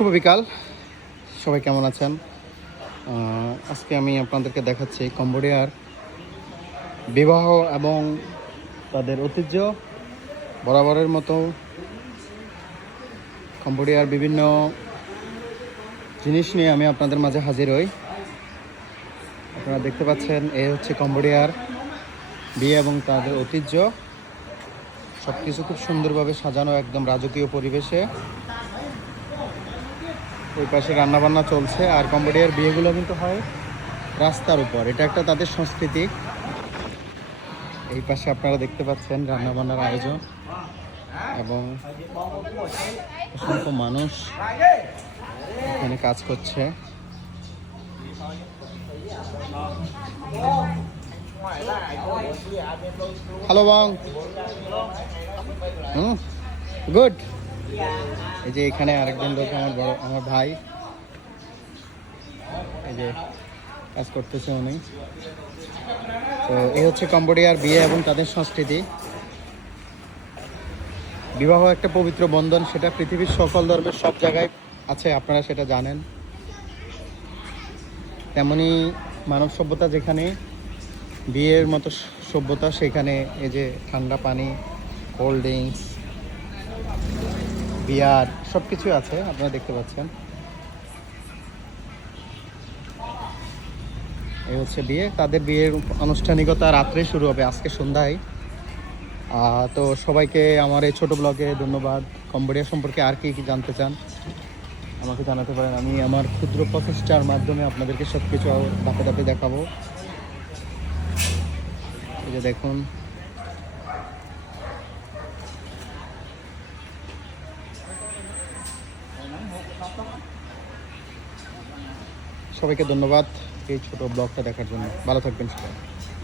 শুভ বিকাল, সবাই কেমন আছেন? আজকে আমি আপনাদেরকে দেখাচ্ছি কম্বোডিয়ার বিবাহ এবং তাদের ঐতিহ্য। বরাবরের মতো কম্বোডিয়ার বিভিন্ন জিনিস নিয়ে আমি আপনাদের মাঝে হাজির হই। আপনারা দেখতে পাচ্ছেন, এই হচ্ছে কম্বোডিয়ার বিয়ে এবং তাদের ঐতিহ্য। সব কিছু খুব সুন্দরভাবে সাজানো, একদম রাজকীয় পরিবেশে। ওই পাশে রান্নাবান্না চলছে। আর কম্বোডিয়ার বিয়েগুলো কিন্তু হয় রাস্তার উপর, এটা একটা তাদের সংস্কৃতি। এই পাশে আপনারা দেখতে পাচ্ছেন রান্নাবান্নার আয়োজন এবং অসংখ্য মানুষ এখানে কাজ করছে। হ্যালো বং, গুড। এই যে এখানে আরেকজন লোক, আমার ভাই, এই যে কাজ করতেছে উনি। তো এই হচ্ছে কম্বোডিয়ার বিয়ে এবং তাদের সংস্কৃতি। বিবাহ একটা পবিত্র বন্ধন, সেটা পৃথিবীর সকল ধর্মের সব জায়গায় আছে, আপনারা সেটা জানেন। তেমনি মানব সভ্যতা যেখানে বিয়ের মতো সভ্যতা, সেখানে এই যে ঠান্ডা পানি, কোল্ড ড্রিঙ্কস, বিয়ার সব কিছু আছে, আপনারা দেখতে পাচ্ছেন। এই হচ্ছে বিয়ে। তাদের বিয়ের আনুষ্ঠানিকতা রাত্রে শুরু হবে, আজকে সন্ধ্যায়। তো সবাইকে আমার এই ছোট ব্লগে ধন্যবাদ। কম্বোডিয়া সম্পর্কে আর কি কি জানতে চান আমাকে জানাতে পারেন, আমি আমার ক্ষুদ্র প্রচেষ্টার মাধ্যমে আপনাদেরকে সব কিছু ধাপে ধাপে দেখাবো। এই যে দেখুন, সবাইকে ধন্যবাদ এই ছোট ব্লগটা দেখার জন্য। ভালো থাকবেন সবাই।